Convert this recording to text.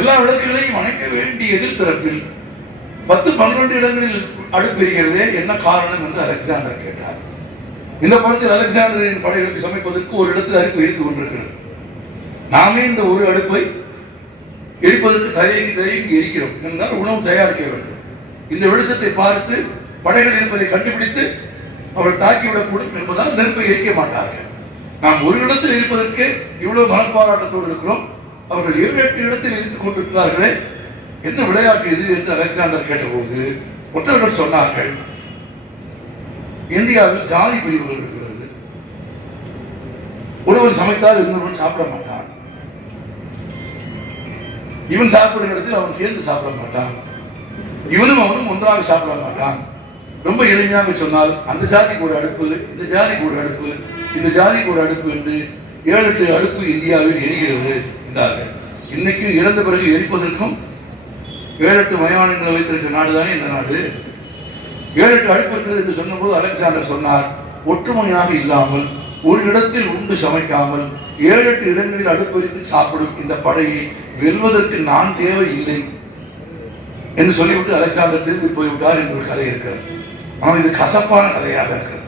எல்லா விளக்குகளையும் அணைக்க வேண்டிய எதிர்த்தரப்பில் பத்து பன்னிரண்டு இடங்களில் அடுப்பு எரிகிறதே என்ன காரணம் என்று அலெக்சாண்டர் கேட்டார். இந்த படத்தில் அலெக்சாண்டரின் படைகளுக்கு சமைப்பதற்கு ஒரு இடத்தில் அடுப்பு எரித்து கொண்டிருக்கிறது. நாமே இந்த ஒரு அடுப்பை எரிப்பதற்கு தயங்கி தயங்கி எரிக்கிறோம் என்றால் உணவு தயாரிக்க வேண்டும். இந்த வெளிச்சத்தை பார்த்து படைகள் இருப்பதை கண்டுபிடித்து அவர்கள் தாக்கிவிடக்கூடும் என்பதால் நெருப்பை எரிக்க மாட்டார்கள். நாம் ஒரு இடத்தில் இருப்பதற்கு இவ்வளவு மனப்பாராட்டத்தோடு இருக்கிறோம். அவர்கள் ஏழு எட்டு இடத்தில் இருந்து கொண்டிருக்கிறார்களே. என்ன விளையாட்டு இது என்று அலெக்சாண்டர் கேட்டபோது ஒற்றர்கள் சொன்னார்கள் இந்தியாவில் ஜாதி பிரிவுகள் இருக்கிறது. ஒருவன் சமைத்தால் இன்னொருவன் சாப்பிட மாட்டான். இவன் சாப்பிடுற இடத்தில் அவன் சேர்ந்து சாப்பிட மாட்டான். இவனும் அவனும் ஒன்றாக சாப்பிட மாட்டான். ரொம்ப எளிமையாக சொன்னால் அந்த ஜாதிக்கு ஒரு அடுப்பு இந்த ஜாதிக்கு ஒரு அடுப்பு இந்த ஜாதிக்கு ஒரு அடுப்பு என்று ஏழு எட்டு அடுப்பு இந்தியாவில் எரிகிறது என்றார்கள். இன்னைக்கு இறந்த பிறகு எரிப்பதற்கும் ஏழு எட்டு மயமானங்களை வைத்திருக்கிற நாடு தானே இந்த நாடு? ஏழு எட்டு அடுப்பு இருக்கிறது என்று சொன்னபோது அலெக்சாண்டர் சொன்னார் ஒற்றுமையாக இல்லாமல் ஒரு இடத்தில் உண்டு சமைக்காமல் ஏழு எட்டு இடங்களில் அடுப்பெரித்து சாப்பிடும் இந்த படையை வெல்வதற்கு நான் தேவை இல்லை என்று சொல்லிவிட்டு அலெக்சாண்டர் திரும்பி போய்விட்டார் என்று ஒரு கதை இருக்கிறது. ஆனால் இது கசப்பான கதையாக இருக்கிறது.